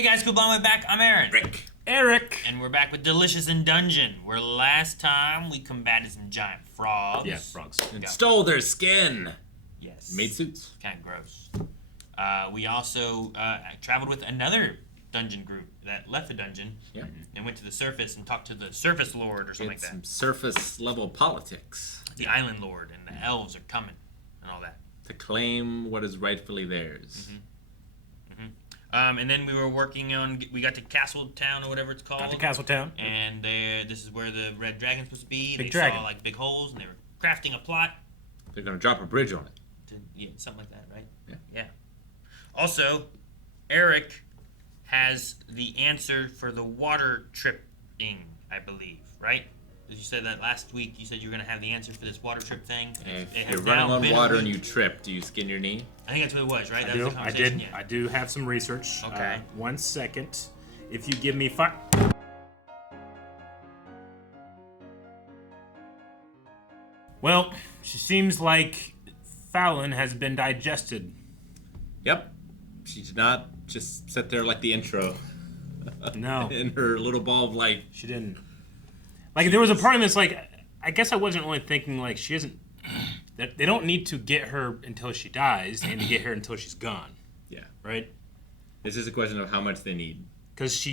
Hey guys, cool blonde back. I'm Aaron. Eric. And we're back with Delicious in Dungeon, where last time we combated some giant frogs. Yeah, frogs. And stole their skin. Yes. Made suits. Kind of gross. We also traveled with another dungeon group that left the dungeon and went to the surface and talked to the surface lord or something like that. Some surface level politics. The island lord and the elves are coming and all that. To claim what is rightfully theirs. And then we were working on, we got to Castle Town or whatever it's called. Got to Castle Town. And this is where the red dragon's supposed to be. Big they dragon. saw like big holes and they were crafting a plot. They're going to drop a bridge on it. Something like that, right? Yeah. Also, Eric has the answer for the water tripping, I believe, right? As you said that last week, you said you were going to have the answer for this water trip thing. If you're running on water and you trip, do you skin your knee? I think that's what it was, right? I do. I did. I do have some research. Okay. 1 second. If you give me 5. Well, she seems like Fallon has been digested. Yep. She did not just sit there like the intro. No. In her little ball of light. She didn't. Like, there was a part of this, like, I guess I wasn't only thinking, like, she isn't. They don't need to get her until she dies. They need to get her until she's gone. Yeah. Right? It's just a question of how much they need. Because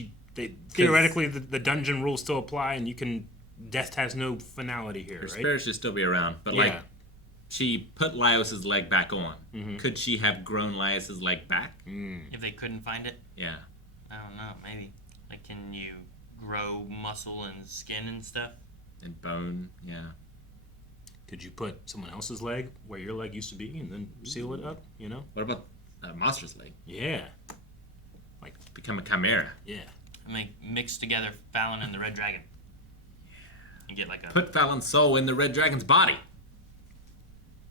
theoretically, the dungeon rules still apply, and you can. Death has no finality here, Her right? spirit should still be around. But, she put Laios' leg back on. Mm-hmm. Could she have grown Laios' leg back? If they couldn't find it? Yeah. I don't know, maybe. Like, can you grow muscle and skin and stuff? And bone, yeah. Could you put someone else's leg where your leg used to be and then seal it up, you know? What about a monster's leg? Yeah. Like, become a chimera. Yeah. And mix together Fallon and the red dragon. And get like a... Put Fallon's soul in the red dragon's body.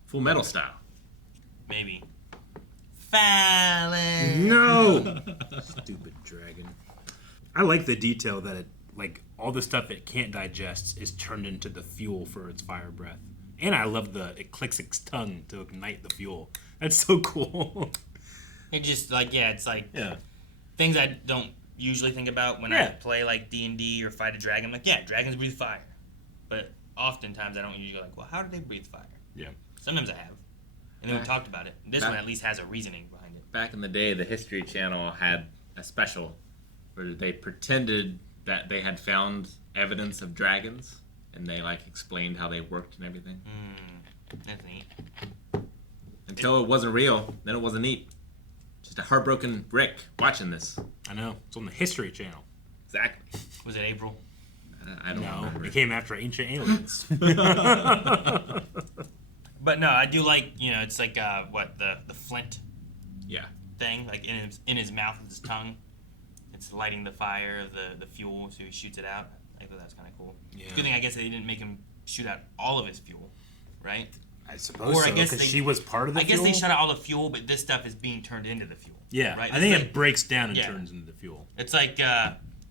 Full Metal style. Maybe. Fallon! No! Stupid dragon. I like the detail that it, like, all the stuff it can't digest is turned into the fuel for its fire breath. And I love it clicks its tongue to ignite the fuel. That's so cool. It just, like, it's like... Yeah. Things I don't usually think about when I play, like, D&D or fight a dragon. I'm like, dragons breathe fire. But oftentimes I don't usually like, well, how do they breathe fire? Yeah. Sometimes I have. And then we talked about it. This one at least has a reasoning behind it. Back in the day, the History Channel had a special where they pretended that they had found evidence of dragons, and they, like, explained how they worked and everything. That's neat. Until it wasn't real, then it wasn't neat. Just a heartbroken Rick watching this. I know. It's on the History Channel. Exactly. Was it April? I don't remember. It came after Ancient Aliens. But no, I do like, it's like, the flint thing, like in his mouth with his tongue. It's lighting the fire of the fuel, so he shoots it out. I thought that's kind of cool. Yeah. Good thing, I guess, they didn't make him shoot out all of his fuel, right? I suppose so, because she was part of the fuel? I guess they shot out all the fuel, but this stuff is being turned into the fuel. Yeah, right? I think it breaks down and turns into the fuel. It's like,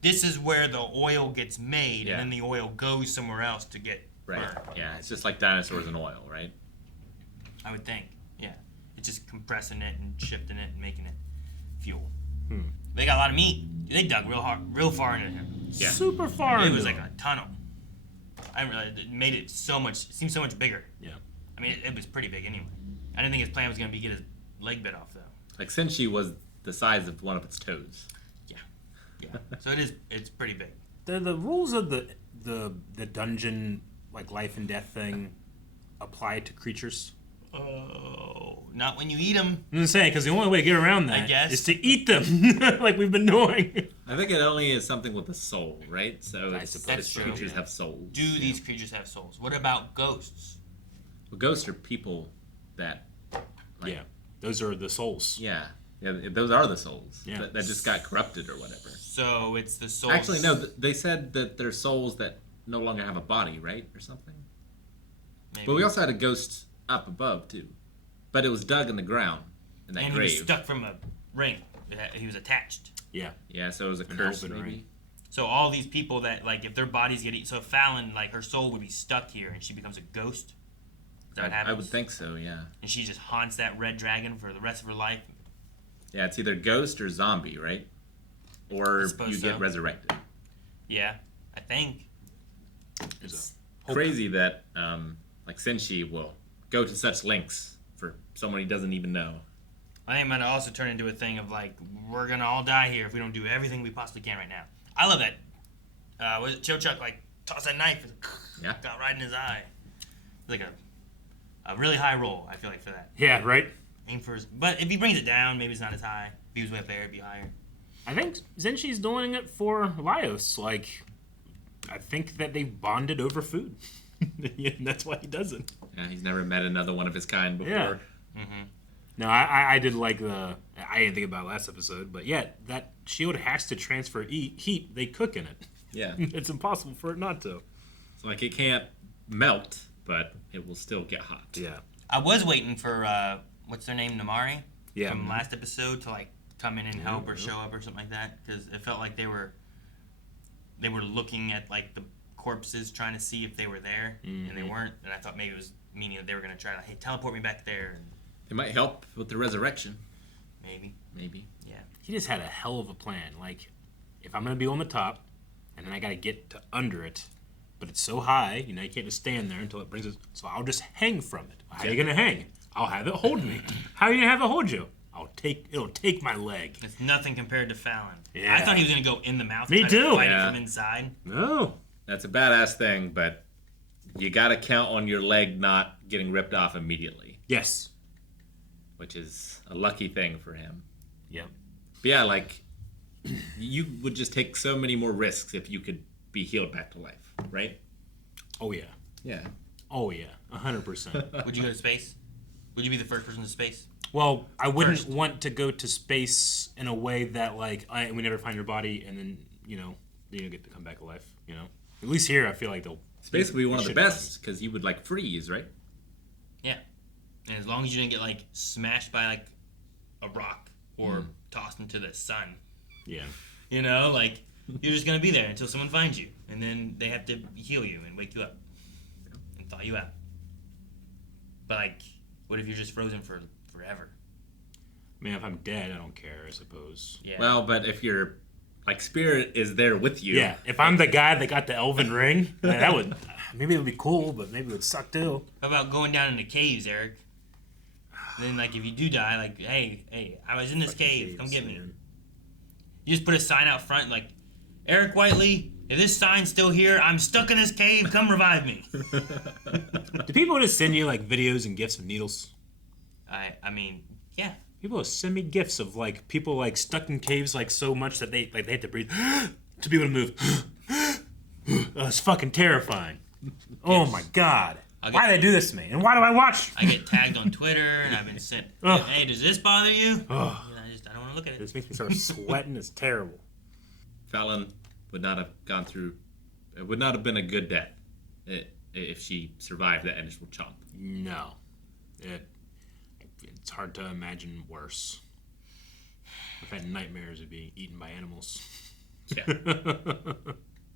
this is where the oil gets made, and then the oil goes somewhere else to get burned. Yeah, it's just like dinosaurs and oil, right? I would think, yeah. It's just compressing it and shifting it and making it fuel. They got a lot of meat. They dug real far into him. Yeah. Super far into it was like a tunnel. I didn't realize it made it seemed so much bigger. Yeah. I mean, it was pretty big anyway. I didn't think his plan was going to be get his leg bit off, though. Like, Senshi was the size of one of its toes. Yeah. So it's pretty big. The rules of the dungeon, like, life and death thing apply to creatures? Oh, not when you eat them. I'm just saying, because the only way to get around that is to eat them, like we've been doing. I think it only is something with a soul, right? So I suppose creatures have souls. Do these creatures have souls? What about ghosts? Well, ghosts are people that... those are the souls. Yeah, those are the souls that just got corrupted or whatever. So it's the souls... Actually, no, they said that they're souls that no longer have a body, right? Or something? Maybe. But we also had a ghost up above, too. But it was dug in the ground, in that grave. And he was stuck from a ring. He was attached. Yeah. Yeah, so it was a curse, maybe. Ring. So all these people that, like, if their bodies get eaten... So Fallon, like, her soul would be stuck here, and she becomes a ghost? Is that what happens? I would think so, yeah. And she just haunts that red dragon for the rest of her life? Yeah, it's either ghost or zombie, right? or you get resurrected. Yeah, I think. It's crazy that like Senshi will go to such lengths for someone he doesn't even know. I think it might also turn into a thing of like, we're gonna all die here if we don't do everything we possibly can right now. I love that. Was it Cho-Chuck like tossed that knife and got right in his eye? Like a really high roll, I feel like, for that. Yeah, right? Aim for his, but if he brings it down, maybe it's not as high. If he was way up there, it'd be higher. I think Zenshi's doing it for Laios. Like, I think that they bonded over food. And that's why he does it. Yeah, he's never met another one of his kind before. Yeah. Mm-hmm. No, I did like I didn't think about it last episode, but yeah, that shield has to transfer heat. They cook in it. Yeah. It's impossible for it not to. It's like it can't melt, but it will still get hot. Yeah. I was waiting for, what's their name, Namari? Yeah. From last episode to, like, come in and help or show up or something like that. Because it felt like they were looking at, like, the corpses trying to see if they were there. Mm-hmm. And they weren't. And I thought maybe it was meaning that they were going to try to, hey, teleport me back there. They might help with the resurrection. Maybe. Yeah. He just had a hell of a plan. Like, if I'm going to be on the top, and then I got to get to under it, but it's so high, you can't just stand there until it brings it. So I'll just hang from it. How are you going to hang? I'll have it hold me. How are you going to have it hold you? It'll take my leg. It's nothing compared to Fallon. Yeah. I thought he was going to go in the mouth. Me too. Fight it from inside. No. That's a badass thing, but you got to count on your leg not getting ripped off immediately. Yes. Which is a lucky thing for him. Yep. But yeah, like, you would just take so many more risks if you could be healed back to life, right? Oh, yeah. Yeah. Oh, yeah. 100%. Would you go to space? Would you be the first person to space? Well, I wouldn't want to go to space in a way that, like, we never find your body and then, you don't get to come back alive, At least here, I feel like they'll... Space would be one of the best, because you would, like, freeze, right? Yeah. And as long as you didn't get, like, smashed by, like, a rock or tossed into the sun. Yeah. Like, you're just going to be there until someone finds you. And then they have to heal you and wake you up and thaw you out. But, like, what if you're just frozen for forever? I mean, if I'm dead, I don't care, I suppose. Yeah. Well, but if your, like, spirit is there with you. Yeah, if I'm the guy that got the elven ring, that would... Maybe it would be cool, but maybe it would suck, too. How about going down into caves, Eric? Then, like, if you do die, like, hey, I was in this cave. Come get me. You just put a sign out front, like, Eric Whiteley, if this sign's still here, I'm stuck in this cave. Come revive me. Do people just send you, like, videos and gifs of needles? I mean, yeah. People send me gifs of, like, people, like, stuck in caves, like, so much that they have to breathe to be able to move. It's fucking terrifying. Oh, my God. Why do they do this to me? And why do I watch? I get tagged on Twitter, and I've been sent, hey, does this bother you? I don't want to look at it. This makes me start sweating. It's terrible. Fallon would not have gone through... It would not have been a good death if she survived that initial chomp. No. It's hard to imagine worse. I've had nightmares of being eaten by animals. Yeah.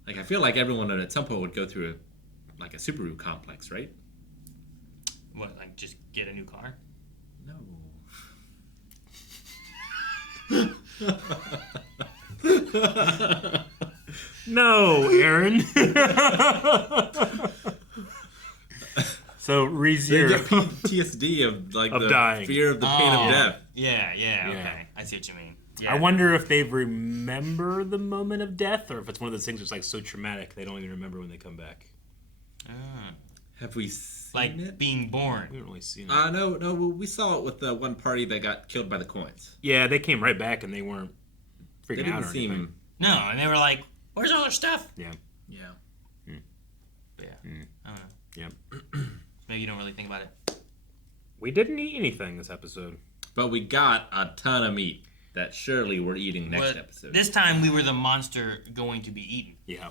Like, I feel like everyone at some point would go through a Subaru complex, right? What, like just get a new car? No. No, Aaron. So They get PTSD of the dying. Fear of the pain of death. Yeah, okay. I see what you mean. Yeah. I wonder if they remember the moment of death, or if it's one of those things that's like so traumatic they don't even remember when they come back. Have we seen like it? being born? We haven't really seen it. No, we saw it with the one party that got killed by the coins. Yeah, they came right back and they weren't freaking out or anything. No, and they were like, "Where's all their stuff?" Yeah. But yeah. I don't know. Yeah. Maybe you don't really think about it. We didn't eat anything this episode. But we got a ton of meat that surely we're eating next episode. This time we were the monster going to be eaten. Yeah.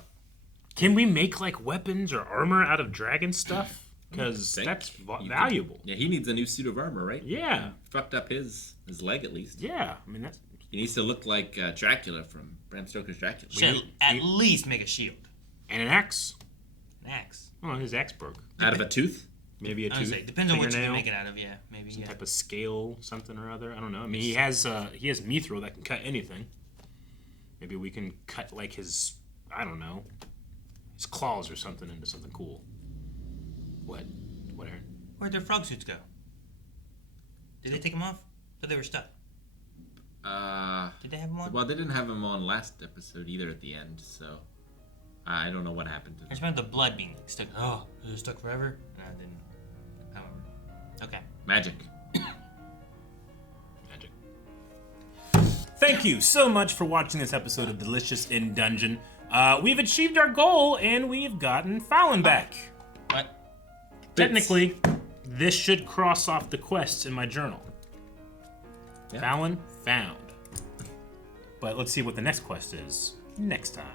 Can we make like weapons or armor out of dragon stuff? Because that's valuable. Yeah, he needs a new suit of armor, right? Yeah. Fucked up his leg at least. Yeah. I mean, that's... He needs to look like Dracula from Bram Stoker's Dracula. Should at least make a shield. And an axe. An axe. Oh, his axe broke. Out of a tooth? Maybe a tooth. Depends on what you can make it out of. Yeah, maybe some type of scale, something or other. I don't know. I mean, he has mithril that can cut anything. Maybe we can cut like his, I don't know, his claws or something into something cool. What? What, Aaron? Where'd their frog suits go? Did they take them off? But they were stuck. Did they have them on? Well, they didn't have them on last episode either at the end, so I don't know what happened to them. I just remember the blood being stuck. Oh, they're stuck forever? No, I didn't. I don't remember. Okay. Magic. Magic. Thank you so much for watching this episode of Delicious in Dungeon. We've achieved our goal, and we've gotten Fallon back. What? Technically, this should cross off the quests in my journal. Yeah. Fallon found. But let's see what the next quest is next time.